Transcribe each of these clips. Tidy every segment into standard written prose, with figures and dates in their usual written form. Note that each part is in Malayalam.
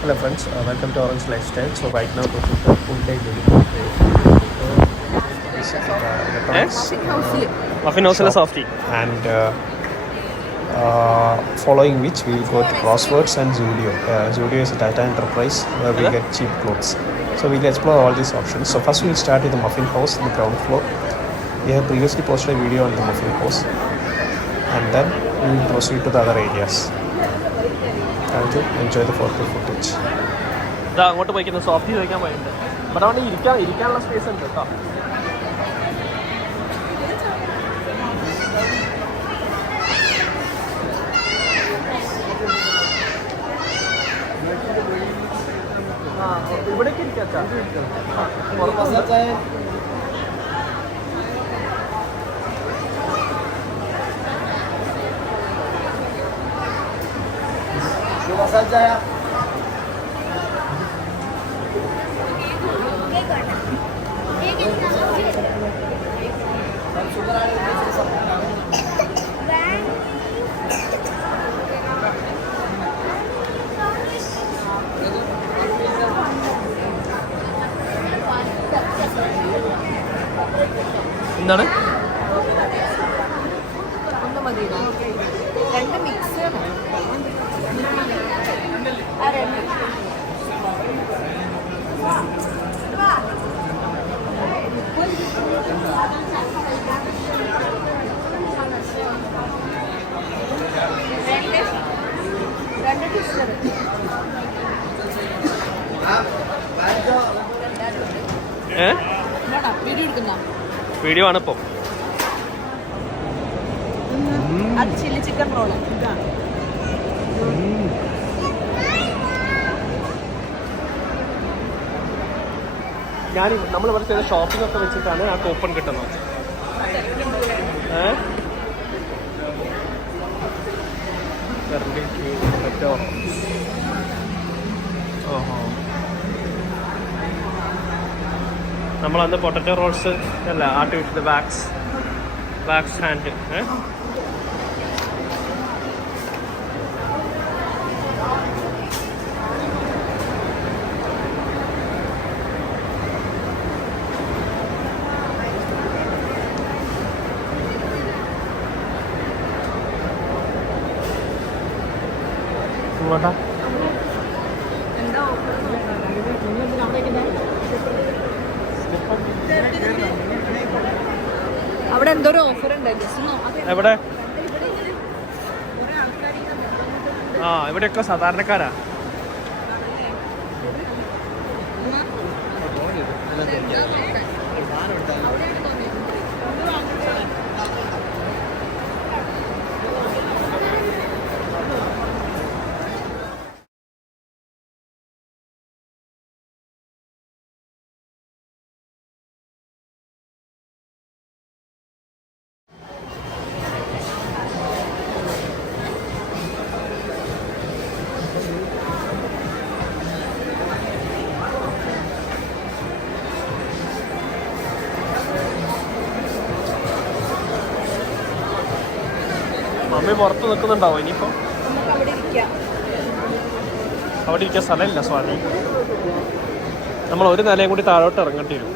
Hello friends, welcome to Orange Lifestyle. So right now we're going to full day Muffin House Softy. And following which we will go to Crosswords and Zudio. Zudio is a data enterprise where we get cheap clothes. So we'll explore all these options. So first we'll start with the Muffin House on the ground floor. We have previously posted a video on the Muffin House. And then we will proceed to the other areas. Thank you. Enjoy the footage. അങ്ങോട്ട് പോയിക്കുന്ന സോഫ്റ്റ് ചോദിക്കാൻ പോയിട്ടുണ്ട്. അവിടെ അവിടെ ഇരിക്കാനുള്ള സ്പേസ് ഉണ്ട് കേട്ടോ. ഇവിടേക്ക് ഇരിക്കാം. എന്താണ് വീഡിയോ ആണ് ഇപ്പം. ചില്ലി ചിക്കൻ റോള് നമ്മൾ ഇവിടെ ചെയ്ത ഷോപ്പിംഗ് ഒക്കെ വെച്ചിട്ടാണ് ആ കൂപ്പൺ കിട്ടുന്നത്. നമ്മളന്ന് പൊട്ടറ്റോ റോൾസ് അല്ല ആർട്ടിഫിഷ്യൽ വാക്സ് ഹാൻഡ് അവിടെ എന്തോ ഒരു ഓഫർ ഉണ്ട്. എവിടെ? ഇവിടെയൊക്കെ സാധാരണക്കാരാ. മമ്മി പുറത്ത് നിൽക്കുന്നുണ്ടാവോ ഇനിയിപ്പോ? അവിടെ ഇരിക്കാൻ സ്ഥലമില്ല സ്വാതി. നമ്മൾ ഒരു നിലയും കൂടി താഴോട്ട് ഇറങ്ങേണ്ടി വരും.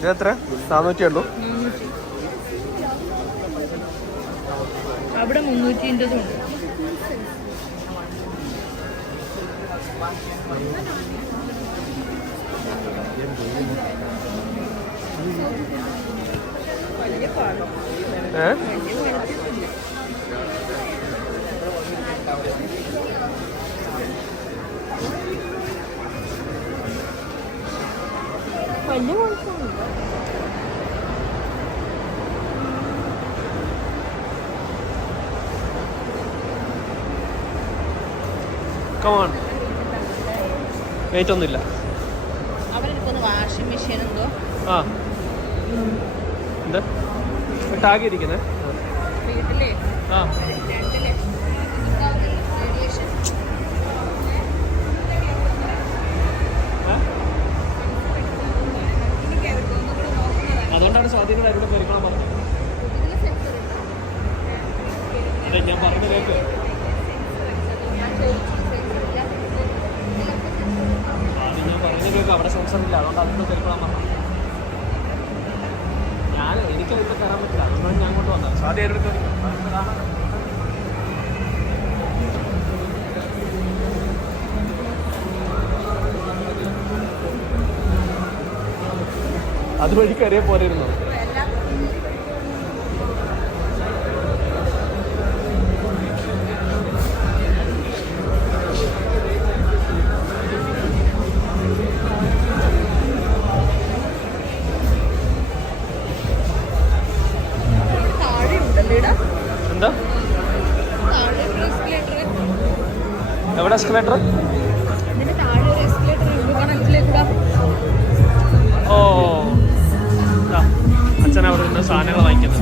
ഇതെത്ര? 400 ഉള്ളൂ. അവിടെ 300 ഉണ്ട്. വലിയ കുഴപ്പമൊന്നുമില്ല. കമോൺ, വെയിറ്റ് ഒന്നുമില്ല. അവരെടുക്കുന്ന വാഷിംഗ് മെഷീൻ എന്തോ എന്താ ടാഗ് ഇരിക്കുന്നേ വീട്ടിലേ സ്വാധീനം അതിലൂടെ പെരുക്കണം പറഞ്ഞു. അതെ ഞാൻ പറഞ്ഞ കേക്ക്. അത് ഞാൻ പറഞ്ഞ കേക്ക് അവിടെ സെൻസർ ഇല്ല, അതുകൊണ്ട് അതിലൂടെ പെരുക്കണം പറഞ്ഞു. എനിക്ക് അതിലൂടെ കയറാൻ പറ്റില്ല, അതുകൊണ്ടാണ് ഞാൻ അങ്ങോട്ട് വന്നത്. സ്വാധീനം അതിലൂടെ അതുവഴി കയറിയ പോരായിരുന്നു. എന്താ എവിടെ എസ്കലേറ്റർ? ഓ അച്ഛൻ അവിടെ നിന്ന് സാധനങ്ങൾ വാങ്ങിക്കുന്നത്.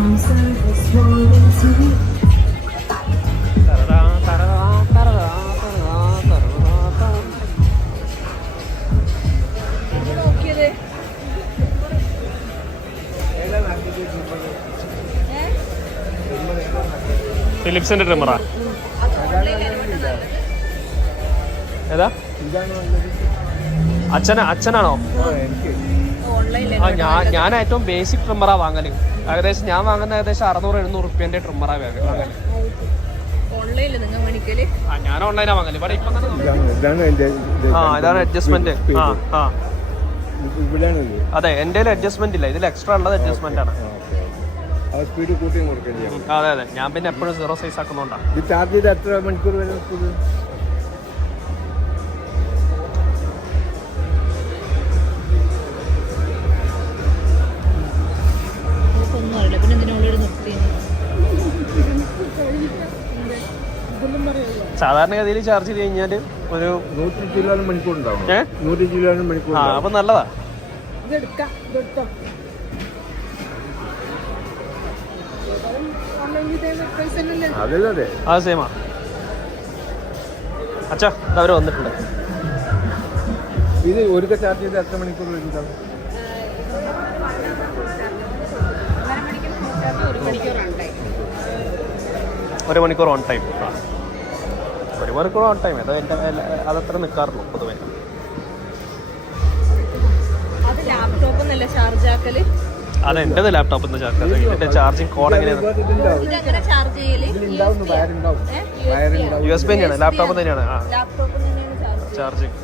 ഫിലിപ്സിന്റെ ട്രിമ്മറാ ഏതാ? അച്ഛനാണോ? ഞാൻ ഏറ്റവും ബേസിക് ട്രിമ്മറാ വാങ്ങല്. ഏകദേശം ഞാൻ വാങ്ങുന്ന ഏകദേശം 600-700 റുപ്യന്റെ ട്രിമ്മറാ വാങ്ങല്. ഞാൻ ഓൺലൈനാ വാങ്ങല്. ഇവിടെ ഇപ്പൊ ഇതാണ് അഡ്ജസ്റ്റ്മെന്റ്. അതെ എന്റെ അഡ്ജസ്റ്റ്മെന്റ് ഇല്ല, ഇതിൽ എക്സ്ട്രാ ഉള്ളത് അഡ്ജസ്റ്റ്മെന്റ് ആണ്. അതെ അതെ ഞാൻ പിന്നെ എപ്പോഴും 0 സൈസ് ആക്കുന്നോണ്ടാണ്. ചാർജ് ചെയ്ത് എത്ര മണിക്കൂർ വരെ? സാധാരണഗതിയിൽ ചാർജ് ചെയ്ത് കഴിഞ്ഞാൽ ഒരു 100 മണിക്കൂർ ഉണ്ടാവും. 100 മണിക്കൂർ. അപ്പൊ നല്ലതാ. അതല്ലേ അത് സെയിമാ. അച്ഛാ അവര് വന്നിട്ടുണ്ട്. ഇത് ഒരു ചാർജ് ചെയ്ത് എത്ര മണിക്കൂർ വരുന്നുണ്ടാവും? 1 മണിക്കൂർ ഓൺ ടൈം. 1 മണിക്കൂർ ഓൺ ടൈം. അതത്ര നിൽക്കാറുള്ളൂ പൊതുവെ. അതെ എന്റേത് ലാപ്ടോപ്പ് ഇതിന്റെ ചാർജിങ് കോഡ് എങ്ങനെയാണ്? USB തന്നെയാണ്, ലാപ്ടോപ്പ് തന്നെയാണ് ചാർജിങ്.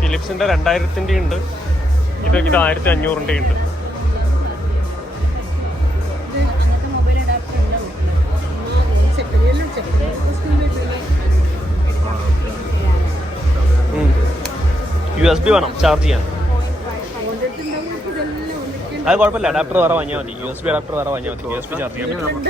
ഫിലിപ്സിന്റെ 2000-ന്റെ ഉണ്ട്, ഇത് 1500-ന്റെ ഉണ്ട്. USB വേണം ചാർജ് ചെയ്യാൻ. അത് കുഴപ്പമില്ല, അഡാപ്റ്റർ വേറെ വാങ്ങിയാൽ മതി. USB അഡാപ്റ്റർ വേറെ വാങ്ങിയാൽ മതി. USB ചാർജ് ചെയ്യാൻ പറ്റും.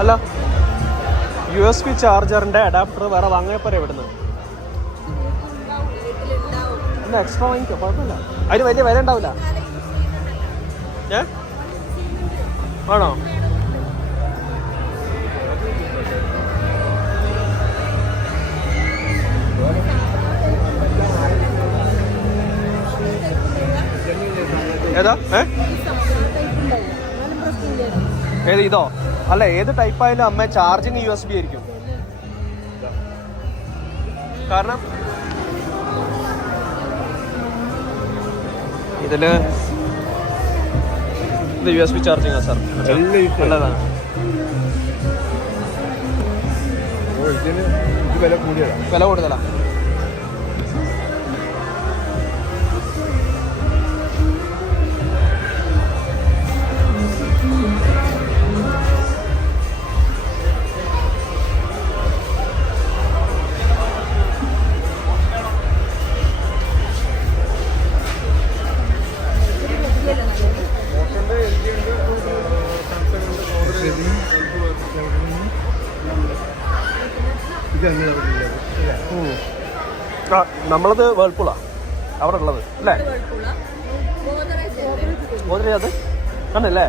അല്ല USB ചാർജറിന്റെ അഡാപ്റ്റർ വേറെ വാങ്ങിയ പോരെ ഇവിടുന്ന്? ഇല്ല എക്സ്ട്രാ വാങ്ങിക്കോ, കുഴപ്പമില്ല. അതിന് വലിയ വില ഉണ്ടാവില്ല. ആണോ? ഏതാ ഏത് ഇതോ? അല്ല ഏത് ടൈപ്പ് ആയാലും അമ്മ ചാർജിങ് USB ആയിരിക്കും. കാരണം ഇതില് ഇത് USB ചാർജിങ് സാർ നല്ലതാണ്. ഇതിന് ഇത് വില കൂടിയതാണ്. വില കൂടുതലാണ്. നമ്മളത് വേൾപൂളാ അവിടെ ഉള്ളത് അല്ലേ? ഗോദ്രേജ് അത് ആണല്ലേ?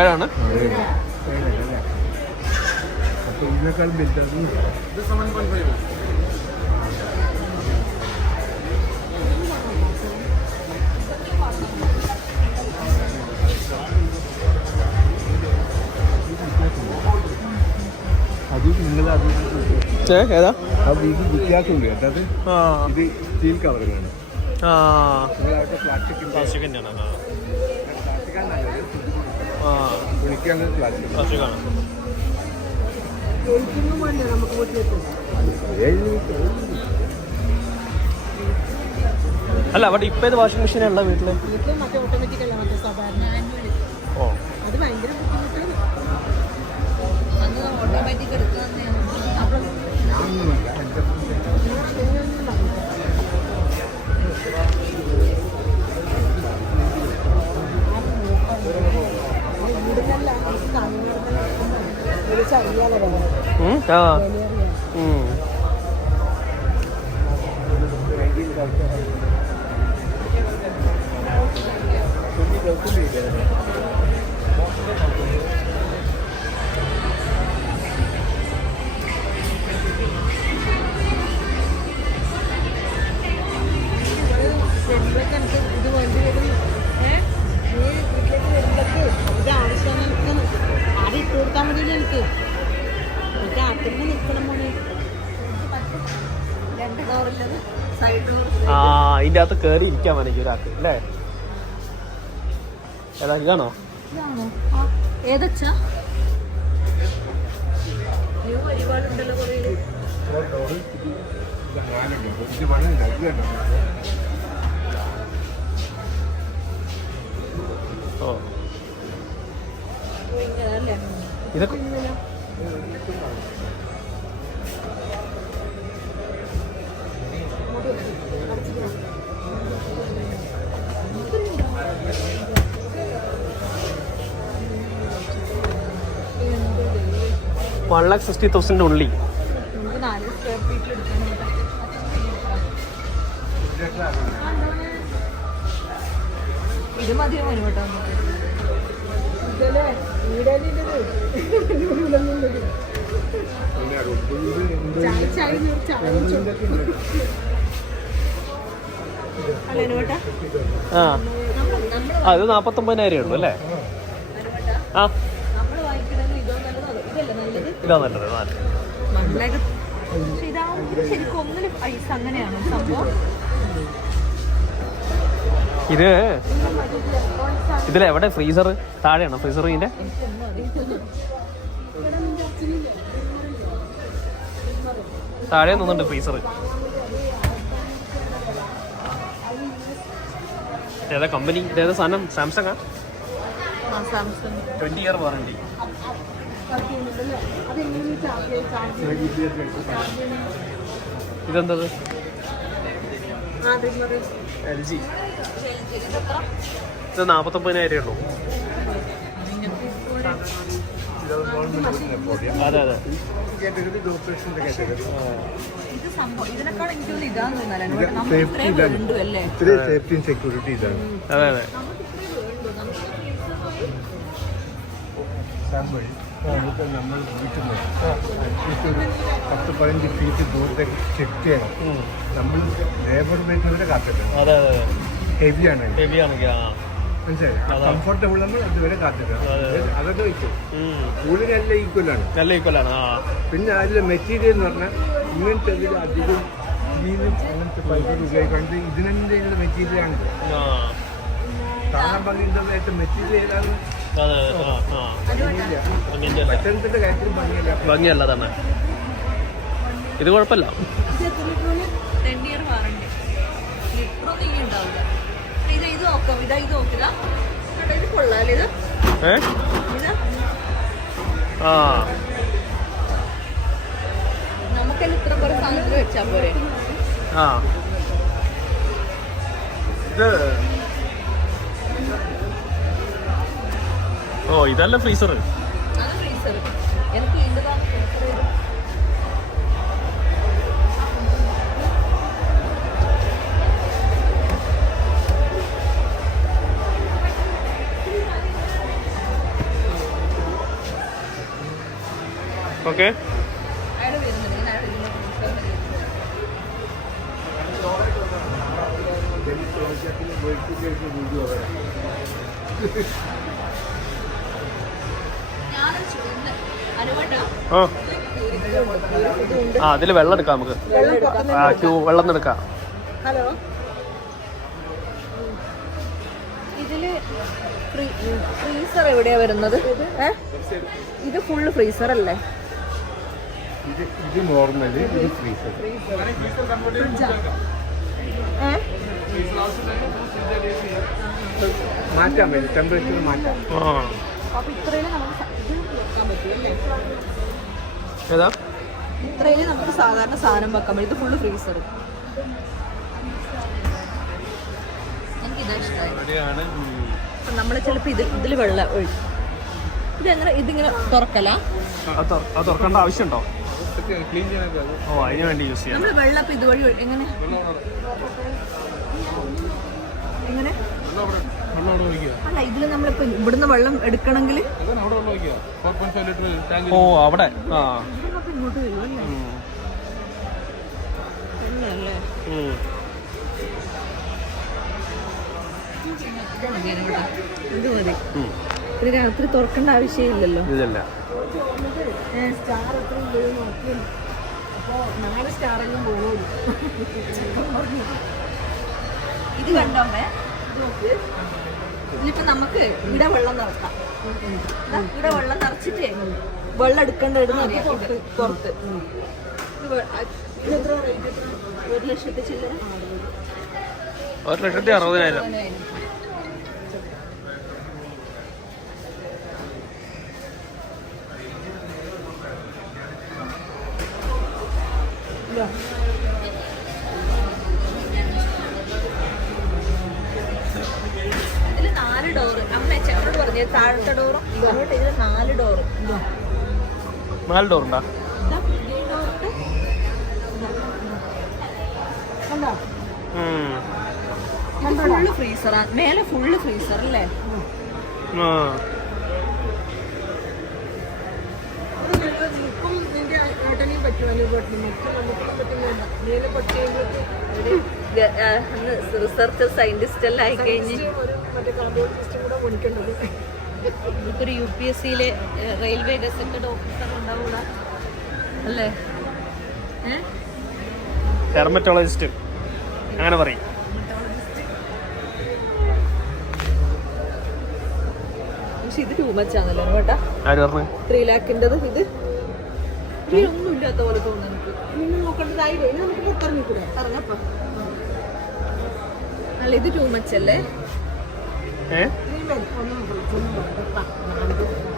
ഏഴാണ്. അപ്പോൾ ഇതിനേക്കാളും ബെറ്റർ. ഏതാ വ്യത്യാസമുണ്ട് കേട്ടോ. അത് ഇത് സ്റ്റീൽ കവറുകളാണ്. അല്ല അവിടെ ഇപ്പൊ ഇത് വാഷിംഗ് മെഷീൻ ഉള്ള വീട്ടില്. ഓ അത് ഭയങ്കര ബുദ്ധിമുട്ടാണ്. ഓട്ടോമാറ്റിക് എടുക്കാൻ ഇത് വേണ്ടി വരും. വീട്ടിലേക്ക് വരുമ്പോഴേക്ക് ഇത് ആവശ്യമാണ്. ആദ്യം ഇട്ട് കൊടുത്താൽ മതി. എനിക്ക് അകത്തേക്ക് നിൽക്കണം മോനെ. രണ്ട് ഡോറില്ലത് സൈഡ് ഡോർ. ഇതിന്റെ അകത്ത് കയറി ഇരിക്കാൻ വേണമെങ്കിൽ ഒരാൾക്ക് അല്ലേ? ഏതാ ഇതാണോ? ഇതാണോ? ഏതച്ചാ ഒരുപാടുണ്ടല്ലോ കുറേ. ഓ അല്ലേ? ഇതൊക്കെ $1,60,000 ഉള്ളി. നമുക്ക് 4 സ്ക്വയർ ഫീറ്റിൽ എടുക്കാനുണ്ട്. ഇത് മതിയോ മുന്നോട്ടോ? അത് 49,000 ഉള്ളൂ അല്ലേ? ആ ഇതാ നല്ലത്. ശരിക്കും ഒന്നിന് പൈസ അങ്ങനെയാണോ സംഭവം? ഇത് ഇതിലെവിടെ ഫ്രീസർ? താഴെയാണോ ഫ്രീസർ? ഇതിന്റെ താഴെ നിന്നുണ്ട് ഫ്രീസർ. ഏതാ കമ്പനി? ഇതേതാ സാധനം? സാംസങ്. 20 year warranty. ഇതെന്തത്? LG. ഇത് 49,000 ഉള്ളൂ. അതെ അതെ. ഇതിനേക്കാൾ എനിക്ക് ഇതാന്ന് തോന്നാലേ. സേഫ്റ്റി സെക്യൂരിറ്റി ഇതാണ്. അതെ അതെ. നമ്മൾ വീട്ടിൽ നിന്ന് 10-15 ഫീറ്റ് ദൂരത്തേക്ക് ചെക്ക് ചെയ്യണം. നമ്മൾ ലേബർ വരുന്നവരെ കാത്തിട്ടുണ്ട്. അതെ അതെ. ഹെവിയാണ്. ഹെവിയാണെങ്കിൽ മനസ്സിലായി കംഫർട്ടബിൾ ആണ് ഇതുവരെ കാത്തിട്ട് അതൊക്കെ വെക്കും കൂടുതലെല്ലാം ഈക്വലാണ് നല്ല ഈക്വലാണ്. പിന്നെ അതിലെ മെറ്റീരിയൽ എന്ന് പറഞ്ഞാൽ ഇങ്ങനത്തെ ഇതിൽ അധികം ജീനും അങ്ങനത്തെ ഫൈബർ ഉപയോഗിക്കുന്നത് ഇതിനെന്തെങ്കിലും മെറ്റീരിയലാണ്. കാണാൻ ഭംഗിന്റെ മെറ്റീരിയൽ ഏതാണ് മറ്റൊരു കാര്യത്തിൽ ഭംഗിയല്ല. ഭംഗിയല്ല തന്നെ. ഇത് കുഴപ്പമില്ല. നമുക്കെല്ലാം ഇത്ര പോലെ സാധനത്തിൽ വെച്ചാ പോരെ. ഓ ഇതല്ല ഫ്രീസർ. എനിക്ക് ഇന്നതാണ് ഫ്രീസർ. ഓക്കെ അതില് വെള്ളം എടുക്കാം നമുക്ക്. വെള്ളം എടുക്കാം. ഹലോ, ഇതില് ഫ്രീസർ എവിടെയാ വരുന്നത്? ഇത് ഫുള്ള് ഫ്രീസർ അല്ലേ? ഇത് നോർമൽ, ഇത് ഫ്രീസർ. മാറ്റാൻ പറ്റും, ടെമ്പറേച്ചർ മാറ്റാം. അപ്പൊ ഇത്രയും നമുക്ക് വെക്കാൻ പറ്റുമല്ലേ? ഏതാ ഇത്രയും നമുക്ക് സാധാരണ സാധനം വെക്കാൻ പറ്റും. ഇത് ഫുള്ള് ഫ്രീസർ. എനിക്കിതാ ഇഷ്ടമായി. അപ്പൊ നമ്മള് ചിലപ്പോ ഇതില് വെള്ളം ഒഴിക്കും. ഇതെങ്ങനെ ഇതിങ്ങനെ തുറക്കല? തുറക്കേണ്ട ആവശ്യമുണ്ടോ? ഓ അതിന് വേണ്ടി യൂസ് ചെയ്യാം. നമ്മള് വെള്ളം ഇപ്പൊ ഇതുവഴി എങ്ങനെ എങ്ങനെ അല്ല, ഇതില് നമ്മളിപ്പോ ഇവിടുന്ന് വെള്ളം എടുക്കണമെങ്കിൽ ഓ അവിടെ ഇങ്ങോട്ട് വരുമല്ലേ? ഇത് മതി. ഇത് രാത്രി തുറക്കേണ്ട ആവശ്യമില്ലല്ലോ. ഇതല്ല സ്റ്റാർ എത്രയും പോയി നോക്കി. അപ്പൊ 4 സ്റ്റാറെല്ലാം പോകും. ഇത് കണ്ടോമ്മേ, ഇതിലിപ്പോ നമുക്ക് ഇവിടെ വെള്ളം നിറക്കാം. ഇവിടെ വെള്ളം നിറച്ചിട്ട് വെള്ളം എടുക്കേണ്ട പുറത്ത്. 1,00,000 ചില്ലറ. 1,60,000. ഇതില് 4 ഡോറ്. അമ്മ ചെക്കനോട് പറഞ്ഞത് താഴത്തെ ഡോറും ഇങ്ങോട്ട് ഇതില് 4 ഡോറ്. 4 ഡോറുണ്ടാ? ഫുള്ള് ഫ്രീസറാ. മേലെ ഫുള്ള് ഫ്രീസർ അല്ലേ? റിസർച്ച് സയന്റിസ്റ്റ് എല്ലാം ആയിക്കഴിഞ്ഞ് നമുക്കൊരു UPSCയിലെ റെയിൽവേ ഗസറ്റഡ് ഓഫീസർ ഉണ്ടാവൂല അല്ലേ? ഡെർമറ്റോളജിസ്റ്റ് അങ്ങനെ പറയും. പക്ഷെ ഇത് ടൂ മച്ച് ആണല്ലോ കേട്ടാ. 3 ലാഖിൻ്റെത് ഇത് ഒന്നും ഇല്ലാത്ത പോലെ തോന്നുന്നു എനിക്ക്. നോക്കേണ്ടതായില്ലേ? നമുക്ക് പുറത്തിറങ്ങിക്കൂടെ? ഇറങ്ങപ്പോ. അല്ല ഇത് ടൂ മച്ച് അല്ലേ?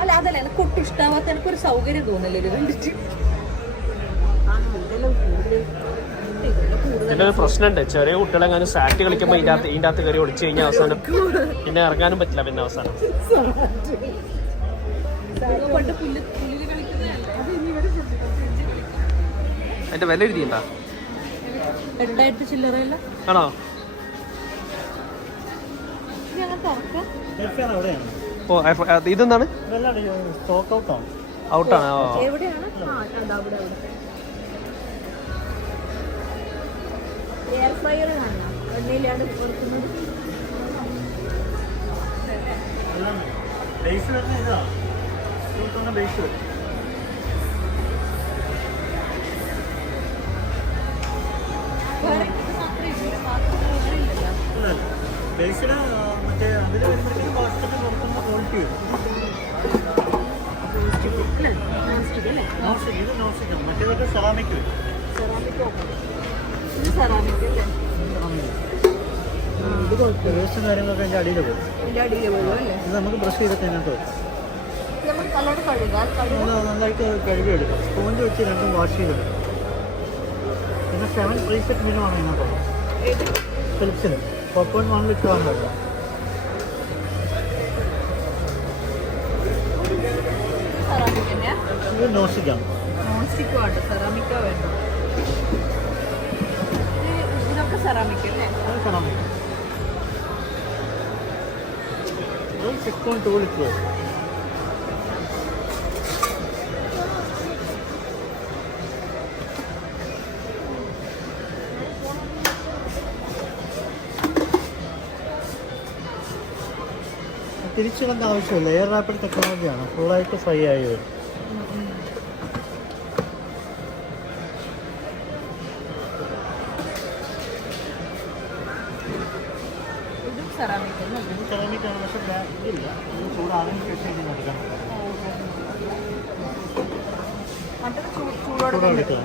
അല്ല അതല്ല, എനിക്ക് ഒട്ടും ഇഷ്ടാവാത്ത, എനിക്കൊരു സൗകര്യം തോന്നല്ലേ ഇത് കണ്ടിട്ട്. ഇതിന്റെ ഒരു പ്രശ്നമുണ്ട്. ചെറിയ കുട്ടികളെങ്ങാനും സാറ്റ് കളിക്കുമ്പോൾ ഇതിന്റെ അകത്ത് കയറി ഒളിച്ചു കഴിഞ്ഞാൽ അവസാനം പിന്നെ ഇറങ്ങാനും പറ്റില്ല. പിന്നെ അവസാനം അതിന്റെ വില എഴുതിണ്ടാ? 8,000 ചില്ലറയല്ല ആണോ? ഓ ഇതെന്താണ്? ഔട്ടാണ്. എവിടെയാണ്? എയർ ഫ്രയർ കാണാം. എണ്ണയിലാണ് കൊടുക്കുന്നത്. ബേസ് വരുന്ന ഇതാ ബേസ് വരും. ബേസിന് മറ്റേ അതിൽ വരുമ്പോഴത്തേക്കും ബാസ്ക്കറ്റ് കൊടുക്കുന്ന ക്വാളിറ്റി വരും. നോൺ സ്റ്റിക്ക് ഇത് നോൺ സ്റ്റിക്കാണ്. മറ്റേതൊക്കെ സെറാമിക് വരും. വേസ്റ്റും കാര്യങ്ങളൊക്കെ അതിൻ്റെ അടിയിൽ പോകും. ഇത് നമുക്ക് ബ്രഷ് ചെയ്തിട്ട് അതിനകത്ത് വെക്കും. നന്നായിട്ട് കഴുകിയെടുക്കാം. സ്പോഞ്ച് വെച്ച് രണ്ടും വാഷ് ചെയ്തെടുക്കും. പിന്നെ 7 പ്രീസെറ്റ് മെനു ആണ് ഇതിനകത്തുള്ളത്. ഫിലിപ്സിന് 4.1 ലിറ്റർ ആണ് വരുന്നത്. ഇത് നോൺ സ്റ്റിക്കാണ്. അത് സെറാമിക്. അത് 6.2 ലിറ്റർ. തിരിച്ചിടേണ്ട ആവശ്യമില്ല. എയർ റാപ്പിഡ് ടെക്നോളജിയാണ്. ഫുള്ളായിട്ട് ഫ്രൈ ആയി വരും. സെറാമിക്കാണ്. പക്ഷേ ഇതില്ല. ഇത് ചൂടാറിന് ശേഷം ഇതിന് എടുക്കാൻ ചൂടോടെ കിട്ടുക.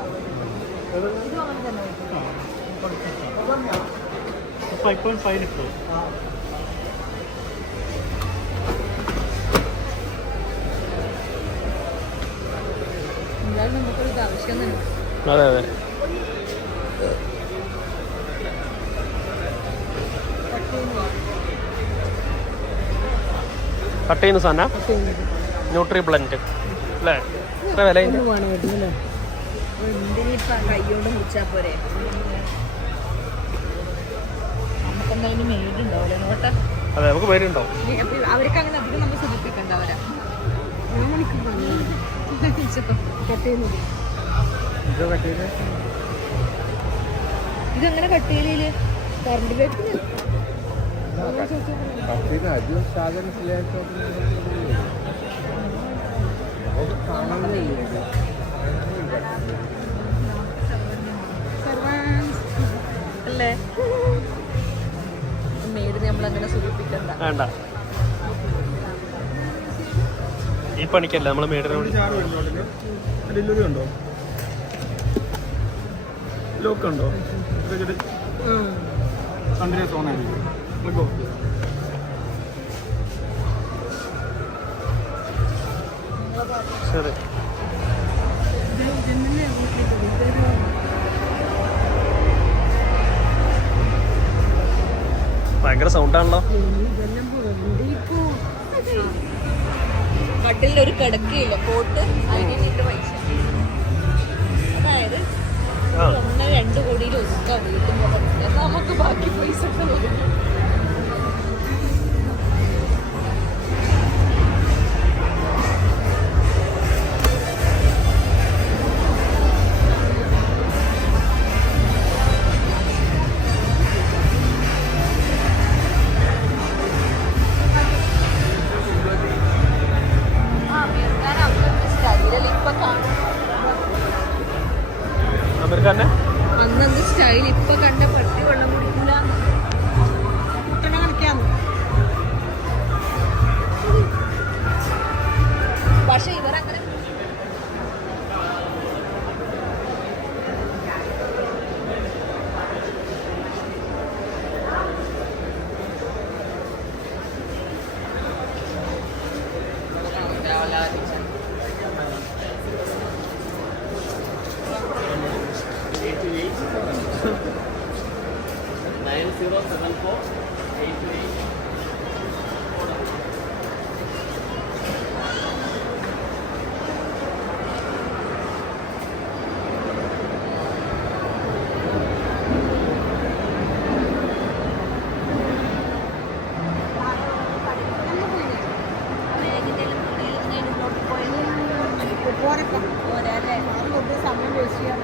5.5 ലിറ്റർ. നമുക്കൊരു ആവശ്യം തന്നെ. അതെ അതെ. കട്ട് ചെയ്യുന്ന സാധനം ന്യൂട്രി ബ്ലൻഡ് അല്ലേ? എത്ര വില? കൈകൊണ്ട് മുറിച്ചാൽ പോരെ. നമുക്കെന്തായാലും മെയ്ഡ് ഉണ്ടാവില്ല നോട്ടെ. അതെ, നമുക്ക് പേരുണ്ടോ? അവർക്ക് അങ്ങനെ അധികം നമ്മൾ സൂചിപ്പിക്കണ്ട. അവരാ ഇതെങ്ങനെ കട്ട് ചെയ്യല്? കറണ്ട് ബേക്കിന് അല്ലേ? മേടിന് നമ്മളങ്ങനെ സൂചിപ്പിക്കണ്ട. വേണ്ട, ഈ പണിക്കല്ല നമ്മൾ മേടിനോട്. ഡെലിവറി ഉണ്ടോ? ലോക്ക് ഉണ്ടോ? കണ്ടിന്യൂസ് ഓൺ ആയിരിക്കും. ശരി. ഭയങ്കര സൗണ്ടാണല്ലോ. കട്ടിലൊരു കിടക്കയില്ല കോട്ട്, അതിന് പൈസ. അതായത് 1-2 കോടിയിൽ ഒതുക്കാം വീട്ടിൽ എന്നാൽ നമുക്ക് ബാക്കി പൈസ ഒക്കെ വരും. അമേരിക്കാനെ അന്നത്തെ സ്റ്റൈൽ ഇപ്പൊ കണ്ട പട്ടി വെള്ളം കുടിക്കില്ല. കുട്ടനെ കളിക്കാന്ന്. പക്ഷെ ഇവരങ്ങനെ സമയം വേസ്റ്റ് ചെയ്യാൻ.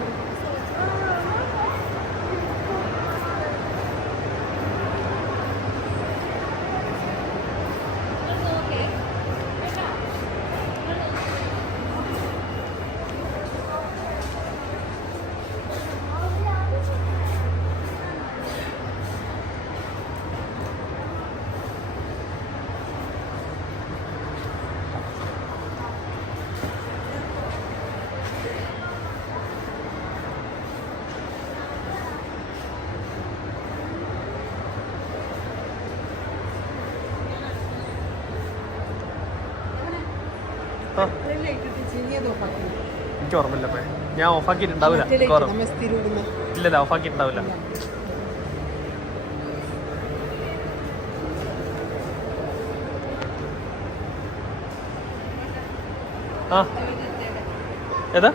എനിക്ക് ഓർമ്മയില്ല പോയി. ഞാൻ ഓഫാക്കിയിട്ടുണ്ടാവില്ല. ഇല്ലല്ല, ഓഫാക്കിയിട്ടുണ്ടാവില്ല. ആ ഏതാ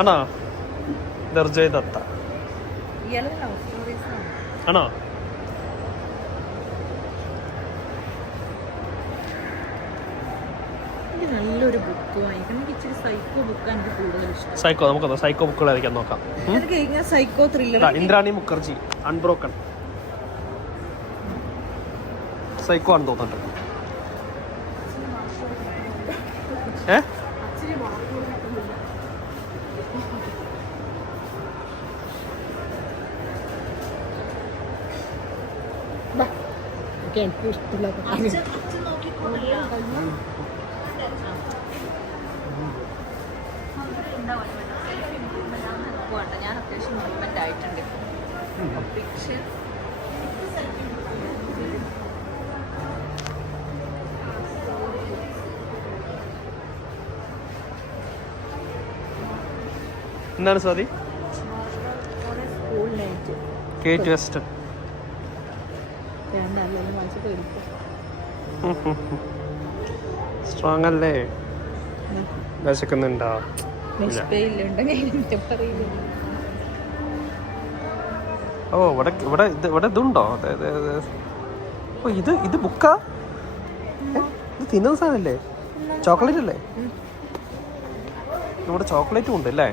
ആണോ? ദർജയ് ദത്ത ആണോ? നല്ലൊരു ബുക്ക് വാങ്ങിക്കണം. എനിക്ക് ഇച്ചിരി സൈക്കോ ബുക്കാണ് എനിക്ക് കൂടുതൽ ഇഷ്ടം. സൈക്കോ, നമുക്ക് സൈക്കോ ബുക്കുകൾ ആയിരിക്കാം നോക്കാം. Psycho thriller. Indrani Mukherjee unbroken psycho ആണെന്ന് തോന്നുന്നുണ്ട്. എനിക്ക് ഇഷ്ടമില്ലാത്ത ഞാൻ അത്യാവശ്യം മൂവ്മെന്റ് ആയിട്ടുണ്ട്. ഫിക്ഷൻ എന്താണ് സ്വാതി? സ്കൂൾ നൈറ്റ് കേറ്റ് വെസ്റ്റൺ. സ്ട്രോങ് അല്ലേ? വിശക്കുന്നുണ്ടോ? ഓ ഇവിടെ ഇവിടെ ഇവിടെ ഇതുണ്ടോ? ഓ ഇത് ബുക്കാ? ഇത് തിന്നുന്ന സാധനല്ലേ? ചോക്ലേറ്റ് അല്ലേ? ഇവിടെ ചോക്ലേറ്റും ഉണ്ട് അല്ലേ?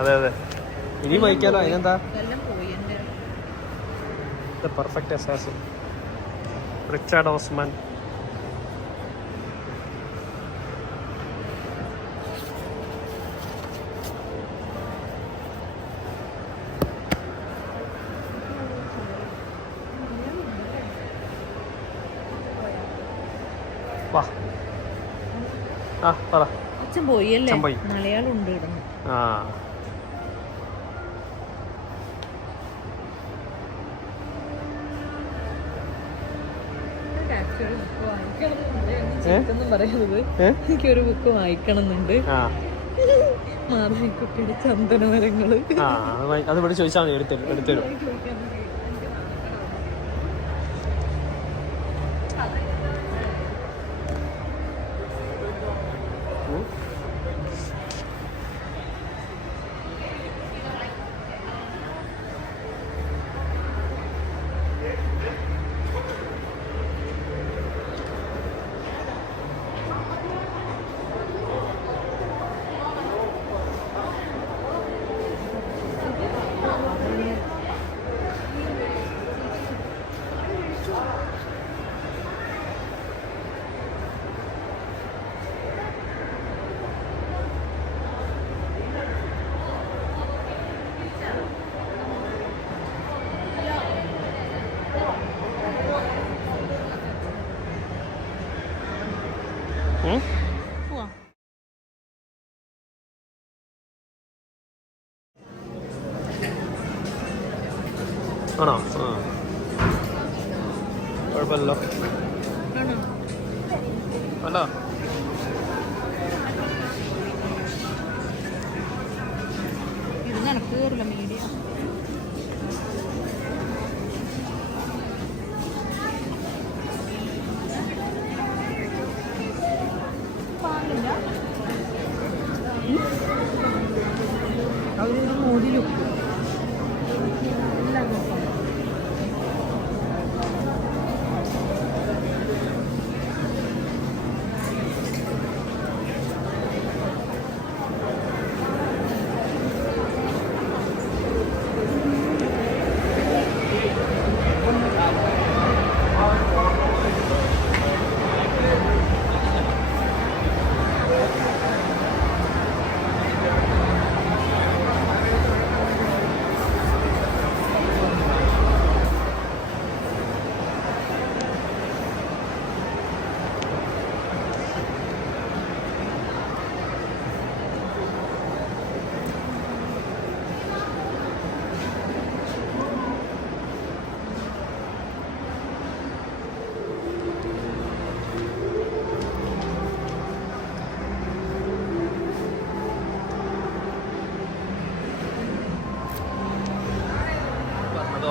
അതെ അതെ, ഇനി വായിക്കാലോ. അതിനെന്താ? The perfect assassin, Richard Osman. വാ ആ പറ. അച്ഛൻ പോയല്ലേ? പോയി. മലയാളം ഉണ്ട് കിടന്നു. ആ എനിക്കൊരു ബുക്ക് വായിക്കണം എന്നുണ്ട്. മാർജിക്കുട്ടിയുടെ ചന്ദനമരങ്ങള്. അത് ഇവിടെ ചോദിച്ചാൽ മതി, എടുത്തരും. ആണോ? കുഴപ്പമില്ലല്ലോ. അല്ല ഇത് നടക്ക് കയറില്ല മീഡിയ. അവരൊരു മോഡി ലുക്ക്.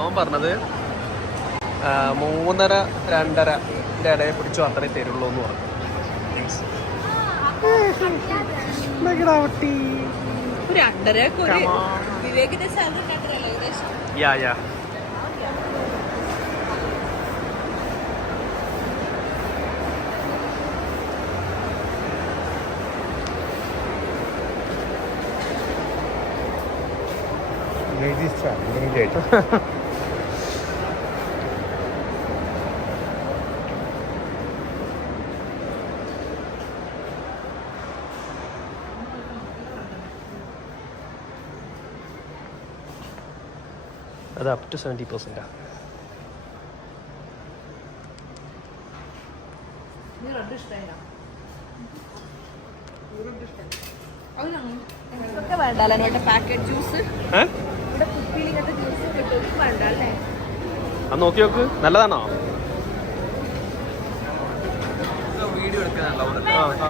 അവൻ പറഞ്ഞത് 3:30-2:30 ഇടയിൽ പിടിച്ചു അത്രേ തരുള്ളൂ എന്ന് പറഞ്ഞു. വിവേകിന്റെ സാലറി 2:30 ഏകദേശം. യാ Ladies chat, immediate. അത് up to 70%. വേണ്ടല്ലോ പാക്കറ്റ് ജ്യൂസ് ഇവിടെ കുപ്പിയിൽ ഇങ്ങനത്തെ ജ്യൂസ് കിട്ടും വേണ്ട അല്ലേ? അത് നോക്കി നോക്ക്, നല്ലതാണോ? വീഡിയോ എടുക്കാനല്ലോ.